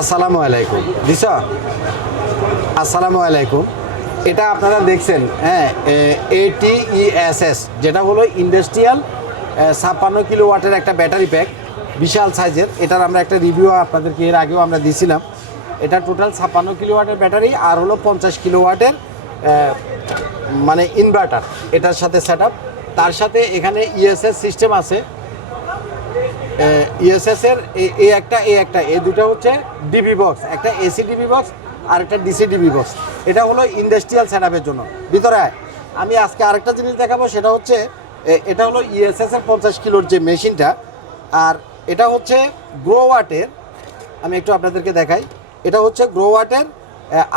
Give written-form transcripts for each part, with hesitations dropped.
আসসালামু আলাইকুম দিশা, আসসালামু আলাইকুম। এটা আপনারা দেখছেন, হ্যাঁ, ATESS, যেটা হলো ইন্ডাস্ট্রিয়াল 56 কিলোওয়াটের একটা ব্যাটারি প্যাক, বিশাল সাইজের। এটার আমরা একটা রিভিউ আপনাদেরকে এর আগেও আমরা দিছিলাম। এটা টোটাল 56 কিলোওয়াটের ব্যাটারি আর হলো 50 কিলোওয়াটের মানে ইনভার্টার এটার সাথে সেট আপ। তার সাথে এখানে ইএসএস সিস্টেম আছে। ইএসএস এর এই দুটো হচ্ছে ডিবি বক্স, একটা এসি ডিবি বক্স আর একটা ডিসি ডিবি বক্স। এটা হলো ইন্ডাস্ট্রিয়াল সেটআপের জন্য। ভিতরে আমি আজকে আরেকটা জিনিস দেখাবো, সেটা হচ্ছে এটা হলো ইএসএস এর 50 কিলোর যে মেশিনটা, আর এটা হচ্ছে গ্রোওয়াটের। আমি একটু আপনাদেরকে দেখাই। এটা হচ্ছে গ্রোওয়াটের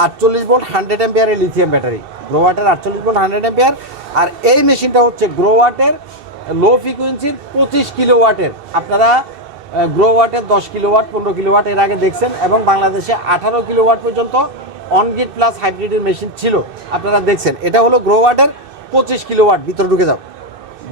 48 ভোল্ট 100 অ্যাম্পিয়ারের লিথিয়াম ব্যাটারি। গ্রোওয়াটের 48 ভোল্ট 100 অ্যাম্পিয়ার। আর এই মেশিনটা হচ্ছে গ্রোওয়াটের লো ফ্রিকোয়েন্সির 25 কিলোওয়াটের। আপনারা গ্রোওয়াটের 10 কিলোওয়াট 15 কিলোওয়াট এর আগে দেখছেন, এবং বাংলাদেশে 18 কিলোওয়াট পর্যন্ত অনগ্রিড প্লাস হাইব্রিডের মেশিন ছিল, আপনারা দেখছেন। এটা হলো গ্রোওয়াটের 25 কিলোওয়াট। ভিতরে ঢুকে যাও।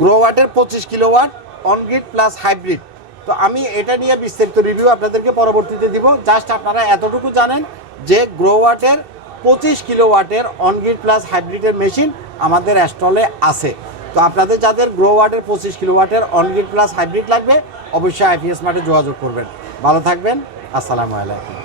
গ্রোওয়াটের 25 কিলোওয়াট অনগ্রিড প্লাস হাইব্রিড। তো আমি এটা নিয়ে বিস্তারিত রিভিউ আপনাদেরকে পরবর্তীতে দিব। জাস্ট আপনারা এতটুকু জানেন যে গ্রোওয়াটের 25 কিলোওয়াটের অনগ্রিড প্লাস হাইব্রিডের মেশিন আমাদের স্টলে আছে। তো আপনাদের যাদের গ্রোওয়াটের 25 কিলোওয়াটের অনগ্রিড প্লাস হাইব্রিড লাগবে, অবশ্যই আইপিএস মার্টে যোগাযোগ করবেন। ভালো থাকবেন। আসসালামু আলাইকুম।